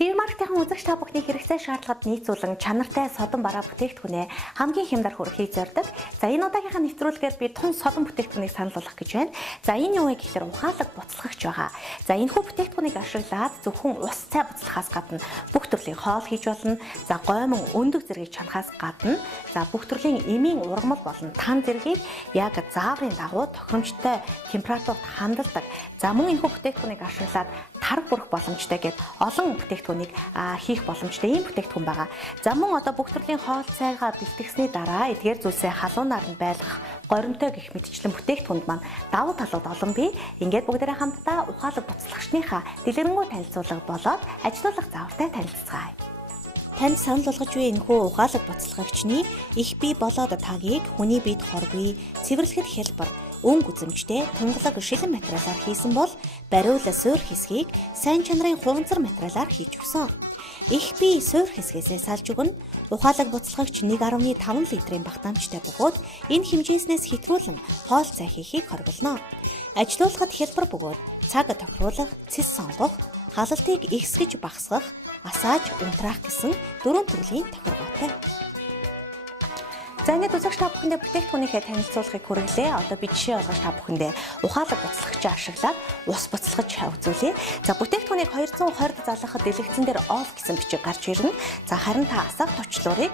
TV маркетингийн үзэгч та бүхний хэрэгцээ шаардлагад нийцүүлэн чанартай содон бараа бүтээгдэхүүнээ хамгийн хямдар хүргэхийг зорддог. За энэ удаагийнхаа нэвтрүүлгээр би тун содон бүтээгдэхүүнийг санал болгох гэж байна. За энэ юу вэ гэхээр ухаалаг буцалгагч байгаа. За энэхүү бүтээгдэхүүнийг ашиглаад зөвхөн ус цай буцалгахаас гадна бүх төрлийн хоол хийж болно. За гоймон өндөг зэргийг чанахаас гадна за бүх төрлийн эмийн ургамал болон тан зэргийг яг зааврын дагуу тохиромжтой температурт хандладаг. За мөн энэхүү бүтээгдэхүүнийг ашиглаад тарг бүрэх боломжтой гэд олон бүтээгдэхүүнийг хийх боломжтой ийм бүтээгдэхүүн байгаа. За мөн одоо бүх төрлийн хоол цайгаа бэлтгэсний дараа эдгээр зүйлсээ халуунаар нь байлгах горимтой гэх мэтчлэн бүтээгдэхүүнд маань давуу талууд олон бий. Ингээд бүгдээрээ хамтдаа ухаалаг буцалгагчныхаа дэлгэрэнгүй танилцуулга болоод ажилуулах заавартай танилцгаая. Танд санал болгож буй энэхүү ухаалаг буцалгагчны их бий болоод тагийг хүний биед хоргүй, цэвэрлэхэд хялбар, өнгө үзэмжтэй тунгалаг шилэн материалаар хийсэн бол бариул суур хэсгийг сайн чанарын хуванцар материалаар хийж өгсөн. Их бий суур хэсгээс салж өгнө. Ухаалаг буцалгагч 1.5 литрийн багтаамжтай бөгөөд энэ хэмжээснээс хэтрүүлэн хоол цай хийхийг хоригдолно. Ажилуулахад хялбар бөгөөд цаг тохируулах, цэс сонгох, халалтыг ихсгэж багасгах, асааж унтраах гэсэн 4 төрлийн тохиргоотой. За ингээд үзэгч та бүхэндээ бүтээгдэхүүнийхээ танилцуулгыг хүргэлээ. Одоо би жишээ олгож та бүхэндээ ухаалаг буцалгачаа ашиглаад ус буцалгаж үзүүлье. За бүтээгдэхүүнийг 220-д залгахад дэлгэцэн дээр off гэсэн бичиг гарч ирнэ. За харин та асаах товчлуурыг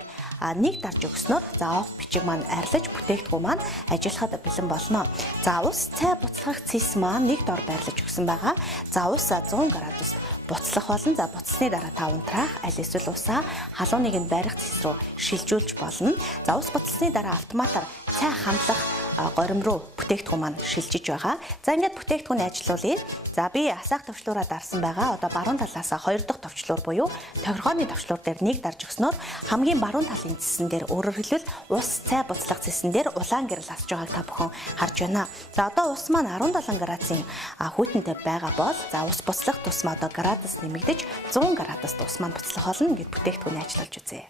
нэг дарж өгснөөр за off бичиг маань арилж бүтээгдэхүүн маань ажиллахад бэлэн болно. За ус цай буцалгах цэс маань нэг дор байрлаж өгсөн байгаа. За ус 100 градуст буцлах болно. За буцсны дараа та унтраах, аль эсвэл усаа халууныг нь барих цэс рүү шилжүүлж болно. За ус буцалсны дараа автоматар цай хандлах горим руу бүтээгдэхүүн маань шилжиж байгаа. За ингээд бүтээгдэхүүний ажилуулъя. За би асаах товчлуураа дарсан байгаа. Одоо баруун талаас 2 дахь товчлуур буюу тохиргооны товчлуур дээр нэг дарж өгснөөр хамгийн баруун талын цэсэн дээр өөрөөр хэлбэл ус цай буцлах цэсэн дээр улаан гэрэл асж байгааг та бүхэн харж байна. За одоо ус маань 17 градусын хүйтэнтэй байгаа бол за ус буцлах тусмаа одоо градус нэмэгдэж 100 градуст ус маань буцлах болно. Ингээд бүтээгдэхүүний ажиллуулж үзье.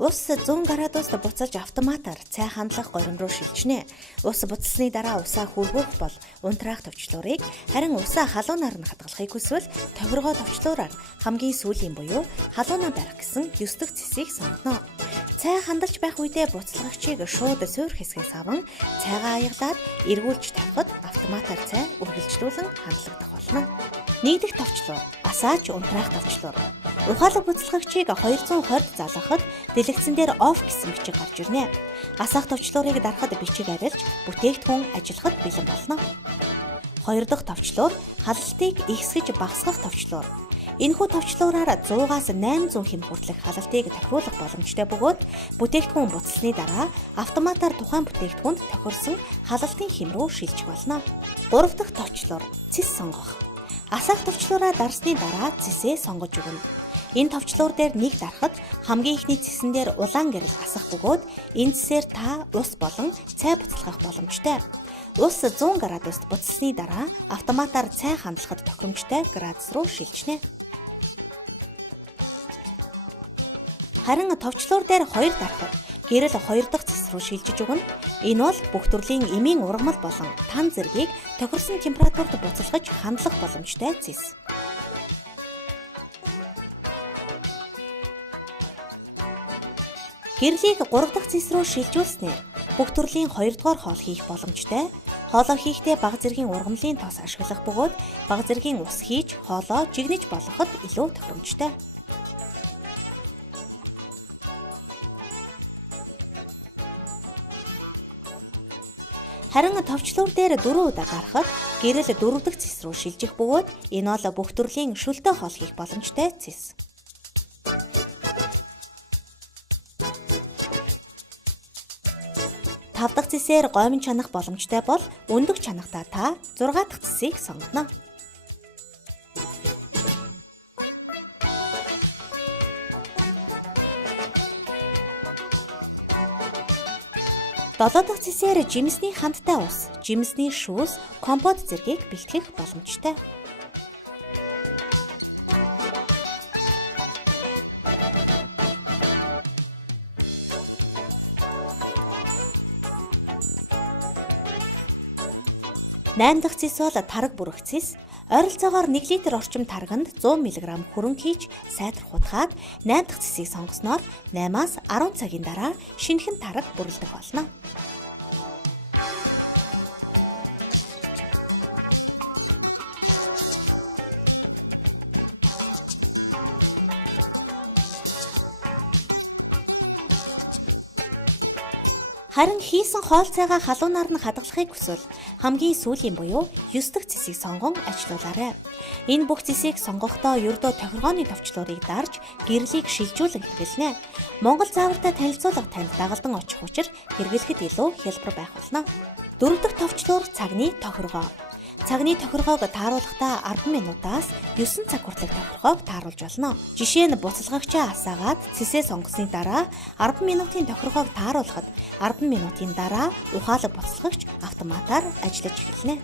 Ус 100 градуст буцаж автоматар цай хандлах горим руу шилжнэ. Ус буцсны дараа усаа хүргэх бол унтраах товчлуурыг харин усаа халуунаар нь хадгалахыг хүсвэл тохиргоо товчлуураар хамгийн сүүлийн буюу халуунаа барих гэсэн 9 дахь цэсийг сонгоно. Цай хандалж байх үедээ буцалгагчийг шууд суур хэсгээс аван цайгаа аяглаад эргүүлж тавихад автоматар цай үргэлжлүүлэн хандлагдах болно. Нэгдэх товчлуур асааж унтраах товчлуур. Ухаалаг буцалгагчийг 220-д залгахад дэлгэцэн дээр off гэсэн бичиг гарч ирнэ. Асаах товчлуурыг дарахад бичиг арилж бүтээгдэхүүн ажиллахад бэлэн болно. 2 дахь товчлуур халалтыг ихсгэж багасгах товчлуур. Энэхүү товчлуураар 100-аас 800 хэм хүртэлх халалтыг тохируулах боломжтой бөгөөд бүтээгдэхүүн буцалсны дараа автоматар тухайн бүтээгдэхүүнд тохирсон халалтын хэм рүү шилжих болно. 3 дахь товчлуур цэс сонгох. Асаах товчлуураа дарсны дараа цэсээ сонгож өгнө. Энэ товчлуур дээр нэг дарахад хамгийн ихний цэсэн дээр улаан гэрэл асах бөгөөд энэ цэсээр та ус болон цай буцалгах боломжтой. Ус 100 градуст буцалсны дараа автоматар цай хандлахад тохиромжтой градус руу шилжнэ. Харин товчлуур дээр 2 дарахад гэрэл 2 дахь цэс рүү шилжиж өгнө. Энэ бол бүх төрлийн эмийн ургамал болон тан зэргийг тохирсон температурт буцалгаж хандлах боломжтой цэс. Гэрлийг 3 дахь цэс рүү шилжүүлснээр бүх төрлийн 2 дугаар хоол хийх боломжтой. Хоолоо хийхдээ бага зэргийн ургамлын тоос ашиглах бөгөөд бага зэргийн ус хийж хоолоо жигнэж болгоход илүү тохиромжтой. Харин товчлуур дээр 4 удаа гарахад гэрэл 4 дахь цэс рүү шилжих бөгөөд энэ бол бүх төрлийн шүлтэй хоол хийх боломжтой цэс. Тав дахь цэсээр гоймон чанах боломжтой бол өндөг чанахтаа та 6 дахь цэсийг сонгоно. Долоо дахь цэсээр жимсний хандтай ус, жимсний шүүс, компот зэргийг бэлтгэх боломжтой. Найм дахь цэс бол тараг бүрэх цэс, Ойролцоогоор 1 литр орчим тарганд 100 мг хөрөнгө хийж сайтар хутгаад 8 дахь цэсийг сонгосноор 8-аас 10 цагийн дараа шинэхэн тарга бүрлдэх болно. Харин хийсэн хоол цайгаа халуунаар нь хадгалахыг хүсвэл хамгийн сүүлийн буюу 9 дахь цэсийг сонгон ажилуулаарай. Энэ бүх цэсийг сонгохдоо ердөө тохиргооны товчлуурыг дарж гэрлийг шилжүүлэн хэрэглэнэ. Монгол заавартай танилцуулга танд дагалдан очих учраа хэрэглэхэд илүү хялбар байх болно. 4 дахь товчлуур цагны тохиргоо. Цагны тохиргоог тааруулахдаа 10 минутаас 9 цаг хүртэлх тохиргоог тааруулж болно. Жишээ нь буцалгагчаа асаагаад цэсээ сонгосны дараа 10 минутын тохиргоог тааруулахад 10 минутын дараа ухаалаг буцалгагч автоматар ажиллаж эхэлнэ.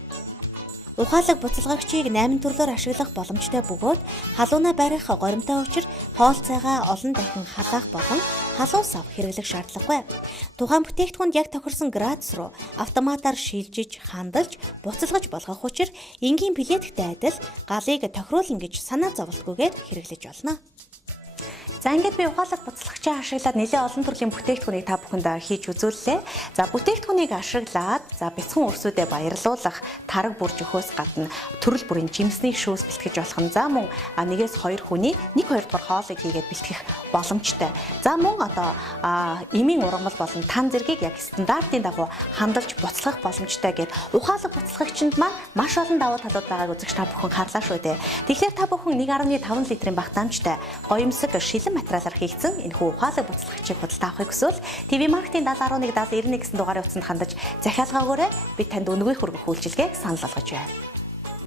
Ухаалаг буцалгагчийг 8 төрлөөр ашиглах боломжтой бөгөөд халуунаа барих горимтой учраа хоол цайгаа олон дахин халаах болон халуус ав хэрэглэх шаардлагагүй. Тухайн бүтээгдэхүүнд яг тохирсон градус руу автоматар шилжиж, хандалж, буцалгаж болгох учраа энгийн билеттэй адил галыг тохируулна гэж санаа зовлтгүйгээр хэрэглэж болно. За ингээд би ухаалаг буцалгачаа ашиглаад нэлээд олон төрлийн бүтээгдэхүүнийг та бүхэнд хийж үзүүллээ. За бүтээгдэхүүнийг ашиглаад бяцхан өрсөдөө баярлуулах тараг бүрж өхөөс гадна төрөл бүрийн жимсний шүүс бэлтгэж болох нь за мөн 1-2 хүний 1-2 дугаар хоолыг хийгээд бэлтгэх боломжтой. За мөн одоо эмийн ургамал болон тан зэргийг яг стандартын дагуу хандалж буцалгах боломжтой гэд ухаалаг буцалгагчинд маань маш олон давуу талууд байгааг үзэгч та бүхэн харлаа шүү дээ. Тэгэхээр та бүхэн 1.5 литрийн багтаамжтай гоёмсог шилэн материалаар хийгдсэн энэхүү ухаалаг буцалгагчийг худалдаа авахыг хүсвэл ТV Marketing 7011 7091 гэсэн дугаарын утсанд хандаж захиалгаа өгөөрэй. Бид танд үнэгүй хүргэх үйлчилгээг санал болгож байна.